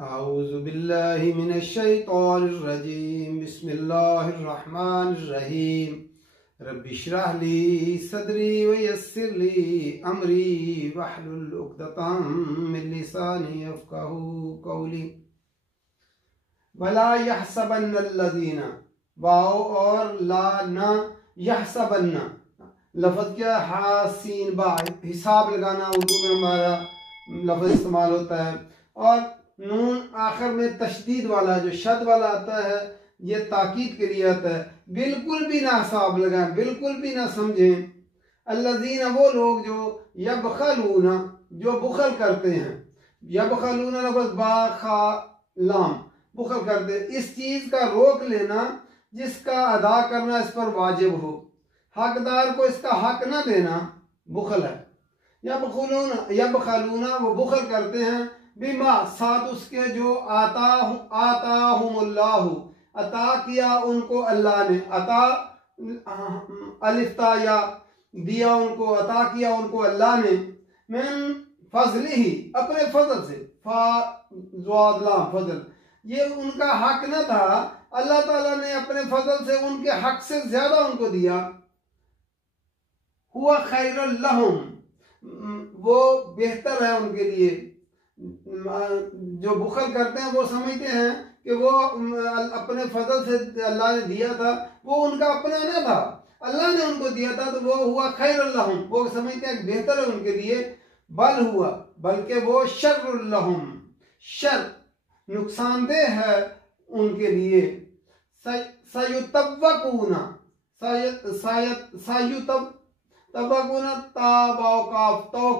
औज़ु बिल्लाहि मिनश शैतानिर रजीम बिस्मिल्लाहिर रहमानिर रहीम रब्बि इश्रह ली सदरी व यस्सिर ली अमरी वहलुल उक़दतम मिन लिसानी यफ़क़हू क़ौली वला यहसबन्नल्लज़ीना वाओ और ला न यहसबन्ना लफ्ज़ क्या हासीन बा हिसाब लगाना उर्दू में हमारा लफ्ज़ इस्तेमाल होता है। और नून आखिर में तशदीद वाला जो शद वाला आता है ये ताकीद के लिए आता है। बिल्कुल भी ना हिसाब लगाएं, बिल्कुल भी ना समझें। अल्लज़ीना वो लोग जो यबखलूना जो बुखल करते हैं, यबखलूना लफ्ज़ बा खा लाम बुखल करते हैं। इस चीज़ का रोक लेना जिसका अदा करना इस पर वाजिब हो, हकदार को इसका हक न देना बुखल है। यबखलूना वो बुखल करते हैं बिमा साथ उसके जो आताहुमुल्लाहु अता किया उनको अल्लाह ने, अता अलिफ्ता या दिया उनको, अता किया उनको अल्लाह ने, मिन फजलिही अपने फजल से, फजल ये उनका हक न था, अल्लाह ताला ने अपने फजल से उनके हक से ज्यादा उनको दिया। हुआ खैरुल लहुम वो बेहतर है उनके लिए। जो बुखल करते हैं वो समझते हैं कि वो अपने फजल से अल्लाह ने दिया था, वो उनका अपना न था, अल्लाह ने उनको दिया था, तो वो हुआ खैरुल लहुम वो समझते हैं बेहतर है उनके लिए। बल हुआ बल्कि वो शर्रुल लहुम शर नुकसानदेह है उनके लिए। सयुतव्वकूना तबकुना ताबाव काफ तौक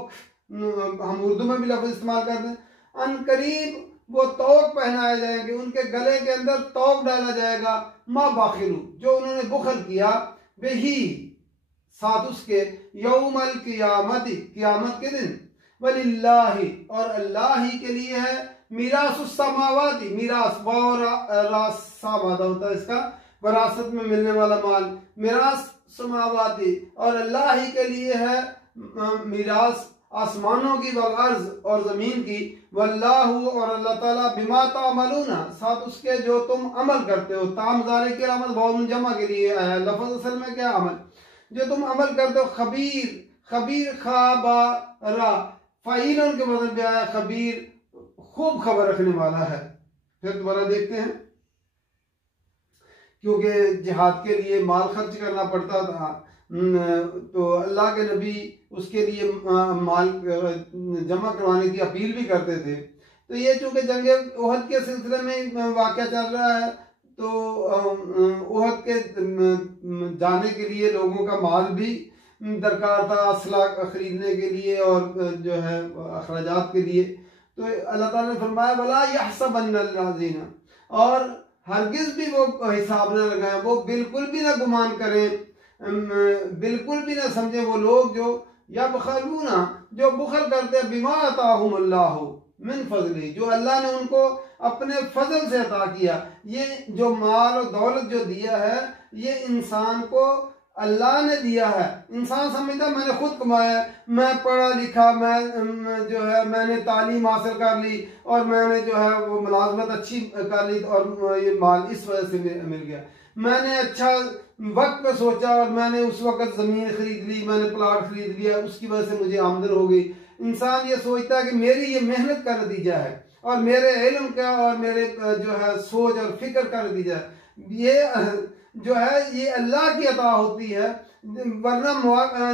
हम उर्दू में भी लफ्ज़ इस्तेमाल करते हैं। अनकरीब वो तौक पहनाए जाएंगे, उनके गले के अंदर तौक डाला जाएगा। माँ बाखिलू जो उन्होंने बुखल किया बेही साथ उसके यौमल क़ियामती क़ियामत के दिन। वलिल्लाहि और अल्लाह ही के लिए है मीरासुस समावाती मीरास सा वादा होता है इसका वरासत में मिलने वाला माल मीरास समावाती और अल्लाह ही के लिए है मीरास आसमानों की वल अर्ज और जमीन की। वल्लाहु और अल्लाह ताला बिमा तामलूना साथ उसके जो तुम अमल करते हो। ताम ज़ारे के अमल वाउन जमा के लिए आया लफ्ज़ असल में क्या अमल जो तुम अमल करते हो। खबीर खबीर खाबारा फ़ाइल उनके बदल में आया खबीर खूब खबर रखने वाला है। फिर दोबारा देखते हैं क्योंकि जिहाद के लिए माल खर्च करना पड़ता था तो अल्लाह के नबी उसके लिए माल जमा करवाने की अपील भी करते थे। तो ये चूंकि जंगे ओहद के सिलसिले में वाक़या चल रहा है तो ओहद के जाने के लिए लोगों का माल भी दरकार था असला खरीदने के लिए और जो है अखराजात के लिए। तो अल्लाह ताला ने फरमाया वला यहसबन्नल्लज़ीना और हरगिज भी वो हिसाब न लगाए, वो बिल्कुल भी ना गुमान करें, बिल्कुल भी ना समझे वो लोग जो यबखलूना जो बुखल करते हैं बिमा अताहुमुल्लाहु मिन फजली जो अल्लाह ने उनको अपने फजल से अता किया। ये जो माल और दौलत जो दिया है ये इंसान को अल्लाह ने दिया है। इंसान समझता मैंने खुद कमाया, मैं पढ़ा लिखा, मैं जो है मैंने तालीम हासिल कर ली और मैंने जो है वो मुलाजमत अच्छी कर ली और ये माल इस वजह से मिल गया। मैंने अच्छा वक्त पे सोचा और मैंने उस वक्त ज़मीन खरीद ली, मैंने प्लाट खरीद लिया, उसकी वजह से मुझे आमदन हो गई। इंसान ये सोचता है कि मेरी ये मेहनत का नतीजा है और मेरे इल्म का और मेरे जो है सोच और फिक्र का नतीजा है। ये जो है ये अल्लाह की अता होती है, वरना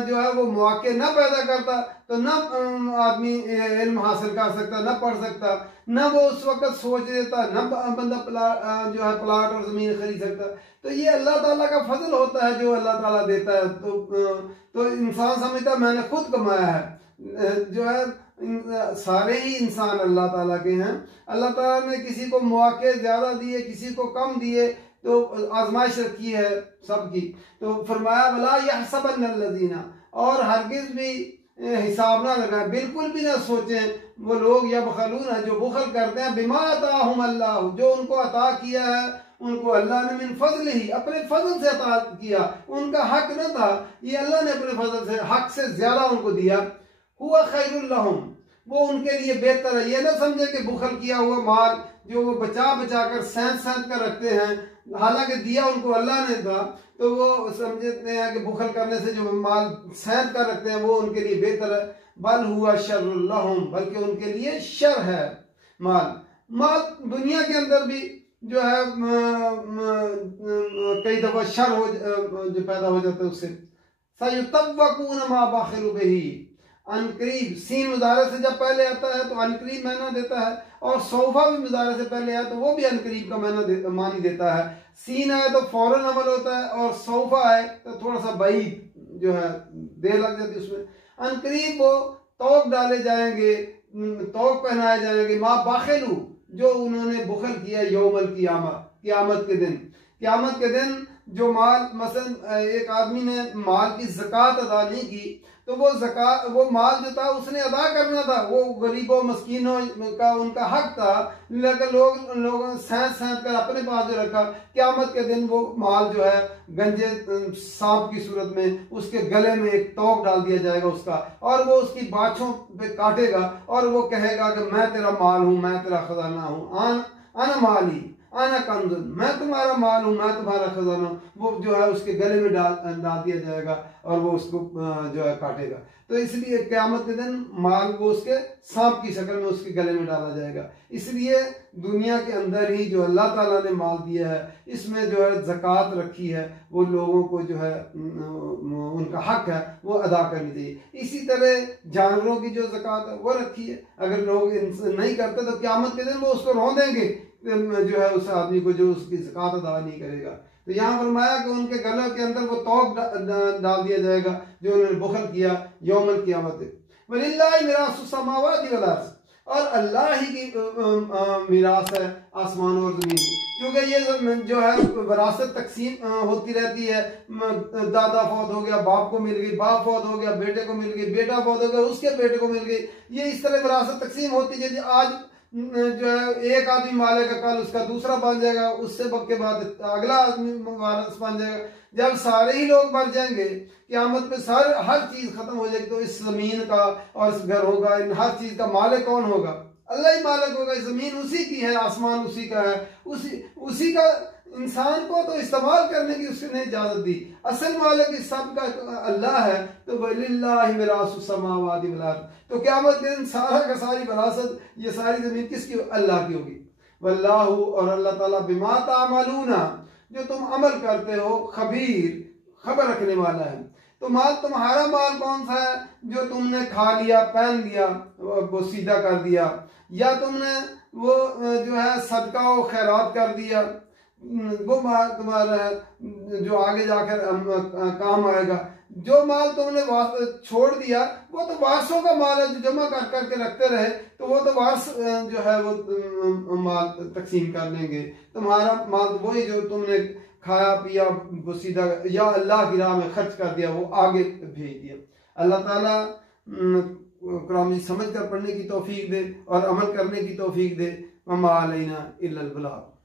जो है वो मौके न पैदा करता तो न आदमी इल्म हासिल कर सकता, न पढ़ सकता, न वो उस वक्त सोच देता, न बंदा जो है प्लाट और ज़मीन खरीद सकता। तो ये अल्लाह ताला का फजल होता है जो अल्लाह ताला देता है। तो इंसान समझता मैंने खुद कमाया है। जो है सारे ही इंसान अल्लाह ताला के हैं। अल्लाह ताला ने किसी को मौके ज़्यादा दिए, किसी को कम दिए, तो आजमाइश रखी है सबकी। तो फरमाया वला यहसबन्नल्लज़ीना और हरगिज भी हिसाब ना लगाए, बिल्कुल भी ना सोचें वो लोग यबखलूना जो बुखल करते हैं बिमा अताहुमुल्लाहु जो उनको अता किया है उनको अल्लाह ने मिन फजलिही अपने फजल से अता किया। उनका हक न था, ये अल्लाह ने अपने फजल से हक से ज्यादा उनको दिया। हुआ खैरुल लहुम वो उनके लिए बेहतर है। ये ना समझे कि बुखल किया हुआ माल जो वो बचा बचा कर सैंत सैंत कर रखते हैं, हालांकि दिया उनको अल्लाह ने था, तो वो समझते हैं कि बुखल करने से जो माल सैंत कर रखते हैं वो उनके लिए बेहतर है। बल हुआ शर्रुल लहुम, बल्कि उनके लिए शर है माल दुनिया के अंदर भी जो है कई दफा शर हो जो पैदा हो जाता है उससे। सयुतव्वकून मा बाखिलू बिही, अनकरीब सीन मुजारे से जब पहले आता है तो अनकरीब माना देता है, और सौफा भी मुजारे से पहले आया तो वो भी अनकरीब का मानी देता है। सीन आए तो फौरन अमल होता है, और सौफा आए तो थोड़ा सा बईद जो है देर लग जाती है उसमें। अनकरीब वो तौक डाले जाएंगे, तौक पहनाए जाएंगे, माँ बाखिलू जो उन्होंने बुखल किया यौमल क़यामत के दिन जो माल मसलन एक आदमी ने माल की ज़कात अदा नहीं की, तो वो माल जो था उसने अदा करना था, वो गरीबों मस्कीनों का उनका हक था, लेकिन लोगों सैंत कर अपने पास जो रखा, क़यामत के दिन वो माल जो है गंजे सांप की सूरत में उसके गले में एक तोक डाल दिया जाएगा उसका, और वो उसकी बाछों पे काटेगा और वो कहेगा कि मैं तेरा माल हूँ, मैं तेरा खजाना हूँ, आना माली आना कंजुन, मैं तुम्हारा माल हूँ, मैं तुम्हारा खजाना हूँ। वो जो है उसके गले में डाल दिया जाएगा और वो उसको जो है काटेगा। तो इसलिए क़यामत के दिन माल वो उसके सांप की शक्ल में उसके गले में डाला जाएगा। इसलिए दुनिया के अंदर ही जो अल्लाह ताला ने माल दिया है, इसमें जो है ज़कात रखी है, वो लोगों को जो है उनका हक है वो अदा करनी चाहिए। इसी तरह जानवरों की जो ज़कात है वो रखी है, अगर लोग नहीं करते तो क़यामत के दिन वो उसको रौंदेंगे जो है उस आदमी को जो उसकी ज़कात अदा नहीं करेगा। तो यहाँ फरमाया कि उनके गले के अंदर वो तौक डाल दिया जाएगा जो उन्होंने बुखल किया यौमल क़यामत। वलिल्लाहि मिरासुस समावाति वल अर्ज़, और अल्लाह ही की मिरास है आसमान और ज़मीन की, क्योंकि ये जो है विरासत तकसीम होती रहती है। दादा फौत हो गया, बाप को मिल गई, बाप फौत हो गया, बेटे को मिल गई, बेटा फौत हो गया, उसके बेटे को मिल गई। ये इस तरह विरासत तकसीम होती है। आज जो है एक आदमी मालेगा, कल उसका दूसरा बन जाएगा, उससे के बाद अगला आदमी वारिस बन जाएगा। जब सारे ही लोग मर जाएंगे, क़यामत पे हर चीज खत्म हो जाएगी, तो इस जमीन का और इस घर होगा, इन हर चीज का मालिक कौन होगा? अल्लाह ही मालिक होगा। जमीन उसी की है, आसमान उसी का है, उसी का इंसान को तो इस्तेमाल करने की उसने इजाजत दी। असल मालिक इस सब का अल्लाह है। तो वलिल्लाहि मिरासुस समावाति वल अर्ज़, तो क़यामत के दिन सारा का सारी विरासत, ये सारी जमीन किसकी? अल्लाह की होगी। वल्लाहु, और अल्लाह ताला बिमा तामलूना, जो तुम अमल करते हो, खबीर, खबर रखने वाला है। तो माल, तुम्हारा माल कौन सा है जो तुमने खा लिया, पहन लिया, वो सीधा कर दिया, या तुमने वो जो है सदका व खैरात कर दिया, वो माल तुम्हारा है जो आगे जाकर काम आएगा। जो माल तुमने छोड़ दिया वो तो वारसों का माल है, जो जमा कर करके रखते रहे, तो वो तो वारस जो है वो माल तकसीम कर लेंगे। तुम्हारा माल वही जो तुमने खाया पिया, वो सीधा या अल्लाह की राह में खर्च कर दिया, वो आगे भेज दिया। अल्लाह ताला कुरान समझ कर पढ़ने की तौफीक दे और अमल करने की तौफीक दे। वमा अलैना इल्लल बलाग।